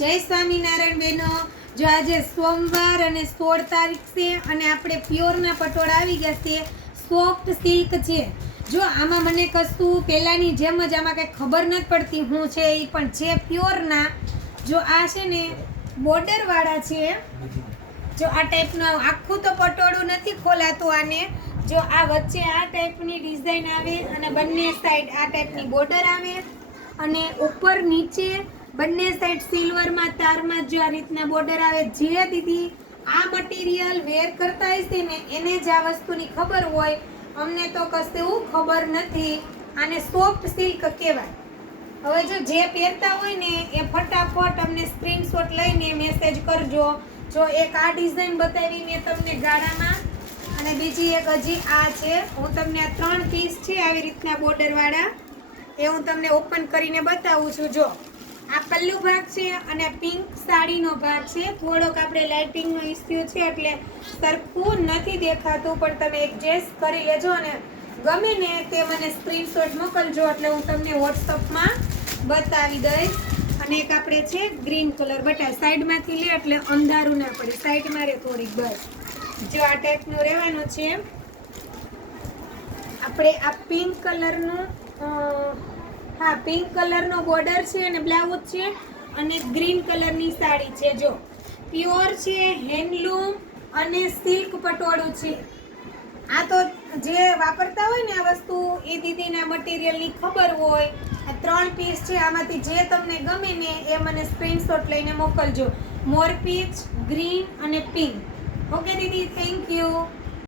જય સ્વામિનારાયણ બહેનો. જો આજે સોમવાર અને 16 તારીખ છે અને આપણે પ્યોરના પટોળા આવી ગયા છે. સોફ્ટ સિલ્ક છે. જો આમાં મને કશું પહેલાંની જેમ જ આમાં કંઈ ખબર નથી પડતી શું છે એ, પણ છે પ્યોરના. જો આ છે ને બોર્ડરવાળા છે. જો આ ટાઈપનું આખું તો પટોળું નથી ખોલાતું આને. જો આ વચ્ચે આ ટાઈપની ડિઝાઇન આવે અને બંને સાઈડ આ ટાઈપની બોર્ડર આવે અને ઉપર નીચે બંને સાઈડ સિલ્વરમાં તારમાં જો આ રીતના બોર્ડર આવે. જે દીદી આ મટીરિયલ વેર કરતા હશે ને એને જ આ વસ્તુની ખબર હોય. અમને તો કશું ખબર નથી. આને સોફ્ટ સિલ્ક કહેવાય. હવે જો જે પહેરતા હોય ને એ ફટાફટ અમને સ્ક્રીનશોટ લઈને મેસેજ કરજો. જો એક આ ડિઝાઇન બતાવી મેં તમને ગાળામાં, અને બીજી એક હજી આ છે. હું તમને આ 3 પીસ છે આવી રીતના બોર્ડરવાળા એ હું તમને ઓપન કરીને બતાવું છું. જો આ પલ્લુ ભાગ છે અને પિંક સાડીનો ભાગ છે. થોડોક આપણે લાઇટિંગનો ઇસ્યુ છે એટલે સરખું નથી દેખાતું, પણ તમે એડજસ્ટ કરી લેજો અને ગમે ને તે મને સ્ક્રીનશોટ મોકલજો એટલે હું તમને વોટ્સઅપમાં બતાવી દઈશ. અને એક આપણે છે ગ્રીન કલર. બટા સાઈડમાંથી લે એટલે અંધારું ના પડે. સાઈડમાં રે થોડીક, બસ. જો આ ટાઈપનું રહેવાનું છે. આપણે આ પિંક કલરનું પિંક કલરનો બોર્ડર છે અને બ્લાઉઝ છે અને ગ્રીન કલરની સાડી છે. જો પ્યોર છે, હેન્ડલૂમ અને સિલ્ક પટોળું છે. આ તો જે વાપરતા હોય ને આ વસ્તુ એ દીદીના મટીરિયલની ખબર હોય. આ 3 પીસ છે, આમાંથી જે તમને ગમે ને એ મને સ્ક્રીનશોટ લઈને મોકલજો. મોરપીચ, ગ્રીન અને pink. Okay Didi, thank you.